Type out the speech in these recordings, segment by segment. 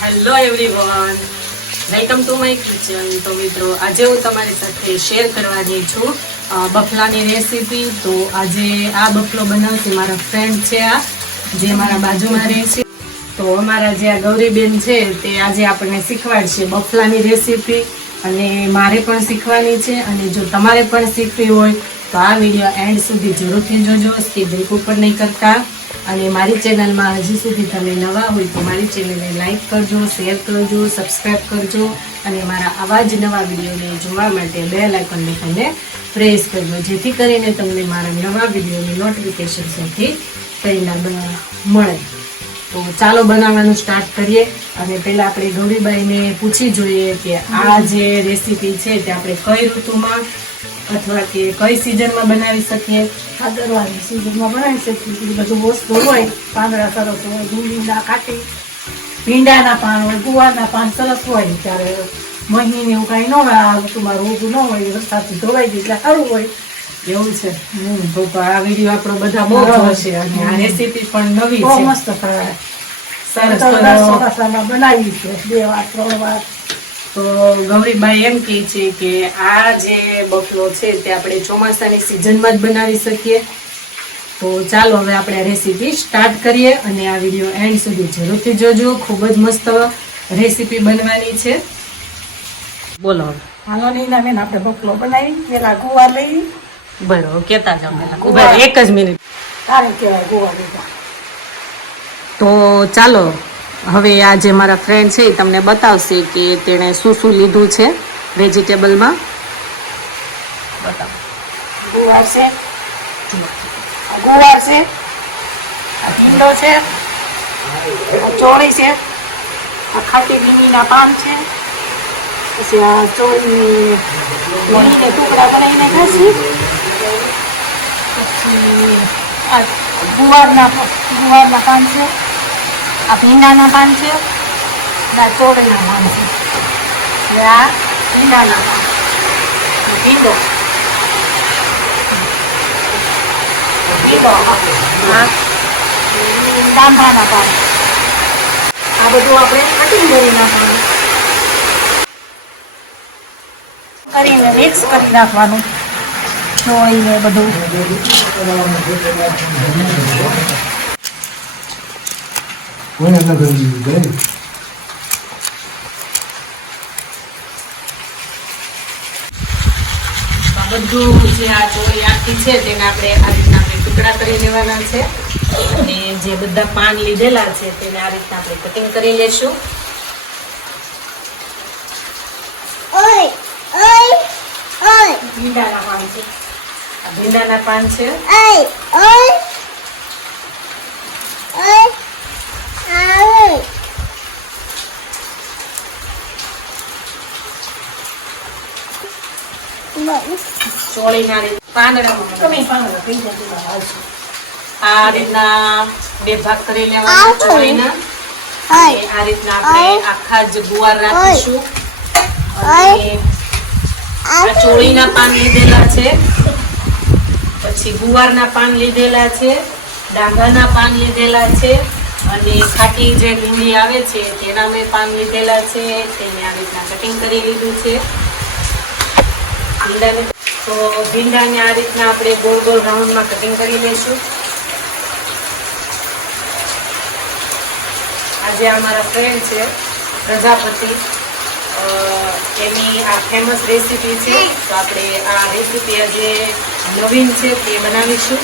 Hello everyone welcome to my kitchen તો મિત્રો, આજે હું તમારી સાથે શેર કરવાની છું બફલાની રેસીપી તો આજે આ બફલો બનાવશે મારા ફ્રેન્ડ છે આ, જે મારા બાજુમાં રહે છે. તો અમારા જે આ ગૌરીબેન છે, તે આજે આપણને શીખવાડશે બફલાની રેસીપી અને મારે પણ શીખવાની છે, અને જો તમારે પણ શીખવી હોય, તો આ વીડિયો એન્ડ સુધી જરૂરથી જોજો. સ્કીપ બિલકુલ પણ નહીં કરતા. અને મારી ચેનલમાં હજી સુધી તમે નવા હોય તો મારી ચેનલને લાઈક કરજો, શેર કરજો સબસ્ક્રાઈબ કરજો અને મારા આવા જ નવા વિડીયોને જોવા માટે બે લાઇકન બટનને પ્રેસ કરજો. જેથી કરીને તમને મારા નવા વિડીયોની નોટિફિકેશન સૌથી પહેલાં મળે. તો ચાલો બનાવવાનું સ્ટાર્ટ કરીએ. અને પહેલાં આપણે ગૌરીબાઈને પૂછી જોઈએ કે આ જે રેસીપી છે તે આપણે કઈ ઋતુમાં અથવા કે કઈ સિઝનમાં બનાવી શકીએ? ભાદરવાની સિઝનમાં બનાવી શકીએ. બધું વસ્તુ હોય પાંદડા સરસ હોય ડુંગળીના કાટી ભીંડાના પાન હોય ગુવારના પાન સરસ હોય. ત્યારે મહીને એવું કાંઈ ન હોય આ ઋતુમાં રોગ ન હોય વરસાદથી ધોવાઈ જાય એટલે સારું હોય. એવું છે. તો આ વીડિયો આપણો બધા બહુ હશે અને આ રેસીપી પણ નવી છે. મસ્ત સરસ બનાવી છે. બે વાર ત્રણ વાર. તો ગૌરીબાઈ એમ કહે છે કે આ જે બફલો છે તે આપણે ચોમાસાની સિઝનમાં જ બનાવી શકીએ. તો ચાલો હવે આપણે રેસીપી સ્ટાર્ટ કરીએ અને આ વીડિયો એન્ડ સુધી જરૂરથી જોજો. ખૂબ જ મસ્ત રેસીપી બનવાની છે. બોલો. હાલો નહીં ના બેન આપણે બફલો બનાવી પેલા ગુવા લઈ. બરોબર કેતા જાઓ પહેલા. ઊભા એક જ મિનિટ. તારે કહેવાય ગુવા લીધા. તો ચાલો હવે આ જે મારા ફ્રેન્ડ છે એ તમને બતાવશે કે તેણે શું શું લીધું છે વેજીટેબલમાં બતાવો. ગુવાર છે. ગુવાર છે. ભીંડો છે. ચોળી છે. આ ખાટી લીંબીના પાન છે. પછી આ ચોળીની લોહીને ટુકડા બનાવીને ખાશી. પછી ગુવારના ગુવારના પાન છે. આ ભીંડાના પાન છે ચોળીના પાન છે એટલે આ ભીંડાના પાન ભીંડો ભીંડો દાંભાના પાન આ બધું આપણે કટિંગ કરી નાખવાનું. કરીને મિક્સ કરી નાખવાનું. ચોળીને બધું. કોઈને ન કરવી જોઈએ બધું જે આ ચોળી આખી છે તેને આપણે આ રીતના આપણે ટુકડા કરી લેવાના છે. અને જે બધા પાન લીધેલા છે તેને આ રીતના આપણે કટિંગ કરી લેશું. ભીંડાના પાન છે. આ ભીંડાના પાન છે. ચોળીના ના પાંદડા થઈ જાય તેવા આવશે આ રીતના બે ભાગ કરી લેવાના ચોળીના આ રીતના આપણે આખા જ ગુવાર રાખીશું. અને આ ચોળીના પાન લીધેલા છે. પછી ગુવારના પાન લીધેલા છે. ડાંગાના પાન લીધેલા છે. અને ખાટી જે ડુંગળી આવે છે તેના મેં પાન લીધેલા છે. તેને આ રીતના કટિંગ કરી લીધું છે. ભીંડાને તો ભીંડાને આ રીતના આપણે ગોળ ગોળ રાઉન્ડમાં કટિંગ કરી લઈશું. આજે અમારા ફ્રેન્ડ છે, પ્રજાપતિ. એની આ ફેમસ રેસીપી છે. તો આપણે આ રેસીપી આજે નવીન છે તે બનાવીશું.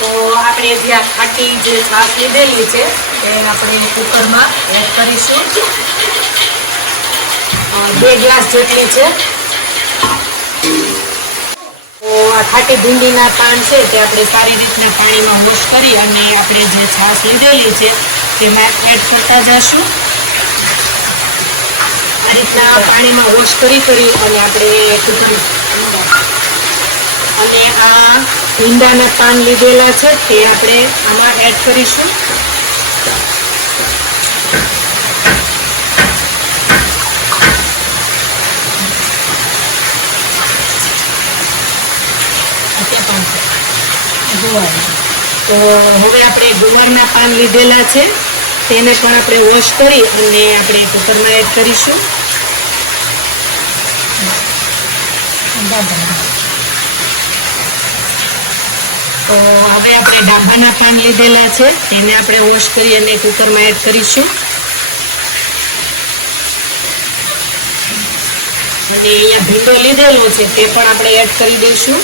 તો આપણે જે આ ખાટી જે છાશ લીધેલી છે, એ આપણે કુકરમાં એડ કરીશું. બે ગ્લાસ જેટલી છે. તો આ ખાટી ભીંડીના પાન છે તે આપણે સારી રીતના પાણીમાં વોશ કરી અને આપણે જે છાશ લીધેલી છે તેમાં એડ કરતા જશું. આ રીતના પાણીમાં વોશ કરી કરી અને આપણે અને આ ભીંડાના પાન લીધેલા છે તે આપણે આમાં એડ કરીશું આ તે પણ છે. ગુવાર તો હવે આપણે ગુવારના પાન લીધેલા છે. તેને પણ આપણે વોશ કરી અને આપણે કુકરમાં એડ કરીશું. તો હવે આપણે ડાંભાના પાન લીધેલા છે. તેને આપણે વોશ કરી અને કુકરમાં એડ કરીશું. અને અહીંયા ભીંડો લીધેલો છે, તે પણ આપણે એડ કરી દઈશું.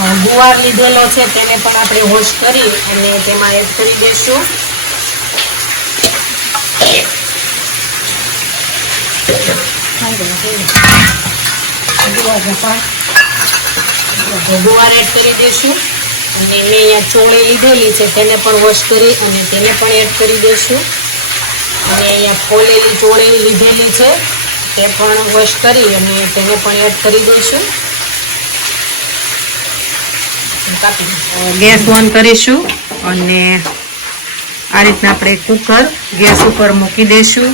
ગુવાર લીધેલો છે, તેને પણ આપણે વોશ કરી અને તેમાં એડ કરી દઈશું. ગુવાર એડ કરી દઈશું. અને મેં અહીંયા ચોળી લીધેલી છે, તેને પણ વોશ કરી અને તેને પણ એડ કરી દઈશું. અને અહીંયા ફોલેલી ચોળી લીધેલી છે, તે પણ વોશ કરી અને તેને પણ એડ કરી દઈશું. ગેસ ઓન કરીશું અને આ રીતના આપણે કુકર ગેસ ઉપર મૂકી દઈશું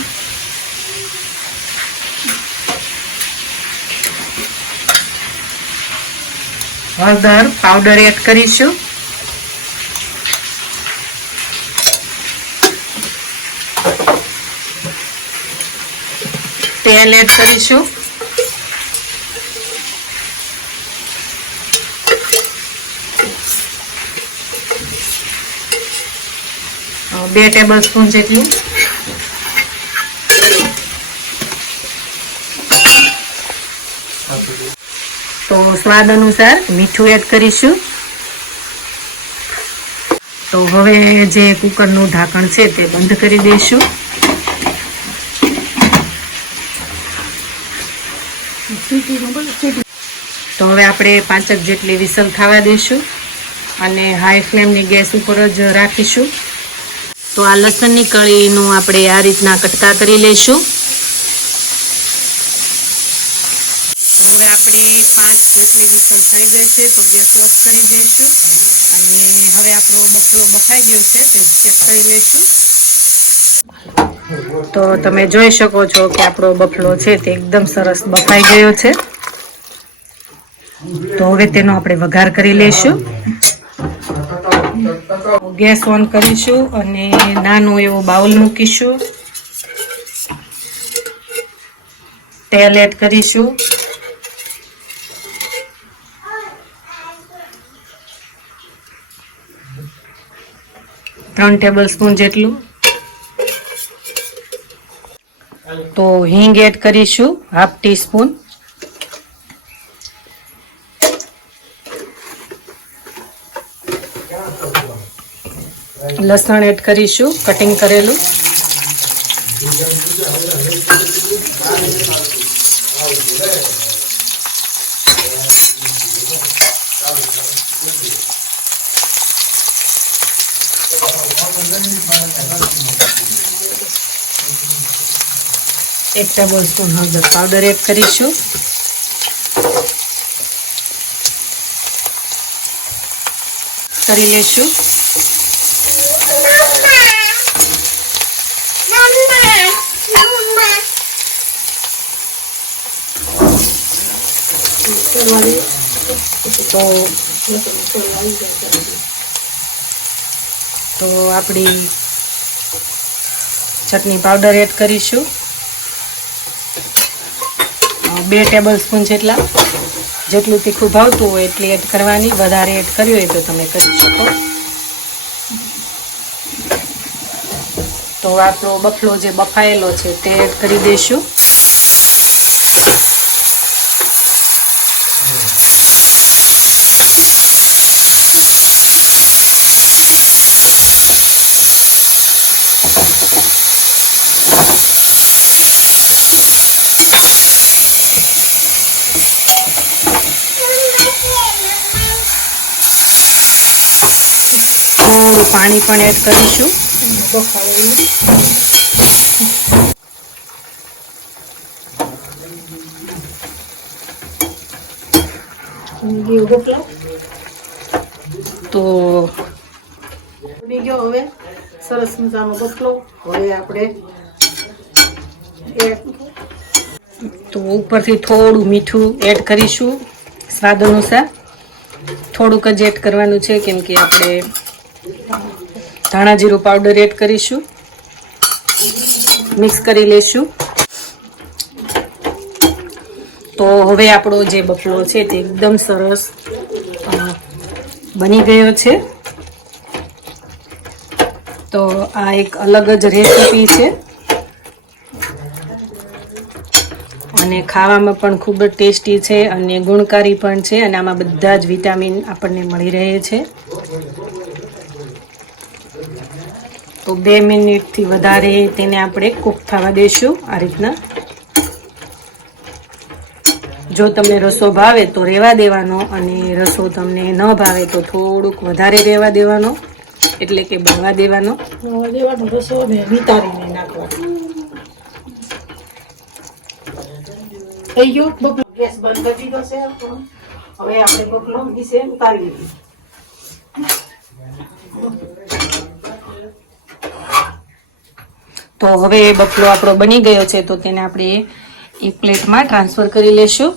હળદર પાવડર એડ કરીશું. તેલ એડ કરીશું. બે ટેબલ સ્પૂન જેટલી. તો સ્વાદ અનુસાર મીઠું એડ કરીશું. તો હવે જે કુકરનું ઢાંકણ છે તે બંધ કરી દઈશું. તો હવે આપણે પાંચક જેટલી વિસલ થવા દઈશું અને હાઈ ફ્લેમની ગેસ ઉપર જ રાખીશું. તો આ લસણની કળીનું આપણે આ રીતના કટકા કરી લઈશું હવે આપણી પાંચ જેટલી વિસલ થઈ ગઈ છે તો ગેસ ઓફ કરી દઈશું. અને હવે આપણો બફલો બફાઈ ગયો છે તે ચેક કરી લઈશું તો તમે જોઈ શકો છો કે આપણો બફલો છે તે એકદમ સરસ બફાઈ ગયો છે. તો હવે તેનો આપણે વઘાર કરી લઈશું ગેસ ઓન કરીશું અને નાનો એવો બાઉલ મૂકીશું. તેલ એડ કરીશું. ત્રણ ટેબલ સ્પૂન જેટલું. તો હિંગ એડ કરીશું, હાફ ટી લસણ એડ કરીશું કટિંગ કરેલું. એક ટેબલ સ્પૂન હળદર પાવડર એડ કરીશું. કરી લેશું તો તો આપણી ચટણી પાવડર એડ કરીશું. બે ટેબલ સ્પૂન જેટલા. જેટલું તીખું ભાવતું હોય એટલી એડ કરવાની. વધારે એડ કર્યું હોય તો તમે કરી શકો. તો આપણો બફલો જે બફાયેલો છે તે એડ કરી દઈશું. પાણી પણ એડ કરીશું. તો બની ગયો હવે. સરસ મજાનો બફલો હવે આપણે તો ઉપરથી થોડું મીઠું એડ કરીશું સ્વાદ અનુસાર. થોડુંક જ એડ કરવાનું છે કેમ કે આપણે ધાણા જીરું પાવડર એડ કરીશું. મિક્સ કરી લેશું. તો હવે આપણો જે બફલો છે તે એકદમ સરસ બની ગયો છે. તો આ એક અલગ જ રેસીપી છે. અને ખાવામાં પણ ખૂબ જ ટેસ્ટી છે અને ગુણકારી પણ છે અને આમાં બધા જ વિટામિન આપણને મળી રહે છે. તો બે મિનિટથી વધારે તેને આપણે કૂક થવા દઈશું આ રીતના. જો તમને રસો ભાવે તો રહેવા દેવાનો અને રસો તમને ન ભાવે તો થોડુંક વધારે રહેવા દેવાનો, એટલે કે ભાવા દેવાનો. ગેસ બંધ કરી દીધો છે. હવે આપણે બબલો વિશે ઉતારી લઈએ. તો હવે બફલો આપણો બની ગયો છે તો તેને આપણે એક પ્લેટમાં ટ્રાન્સફર કરી લેશું.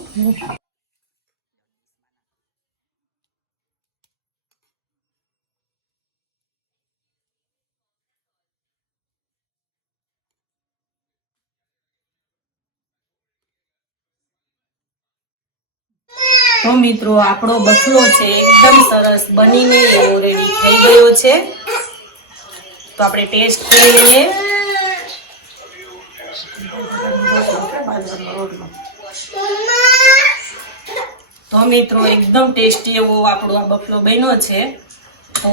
તો મિત્રો, આપણો બફલો છે એકદમ સરસ બનીને એવો રેડી થઈ ગયો છે. તો આપણે ટેસ્ટ કરી લઈએ. તો મિત્રો એકદમ ટેસ્ટી એવો આપણો આ બફલો બન્યો છે. તો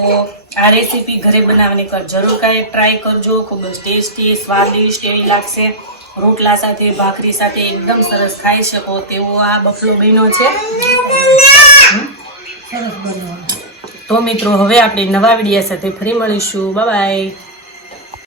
આ રેસીપી ઘરે બનાવવાની કર જરૂર કાંઈ ટ્રાય કરજો. ખૂબ જ ટેસ્ટી સ્વાદિષ્ટ એવી લાગશે. રોટલા સાથે ભાખરી સાથે એકદમ સરસ ખાઈ શકો તેવો આ બફલો બન્યો છે. તો મિત્રો હવે આપણે નવા વિડીયા સાથે ફરી મળીશું. બાય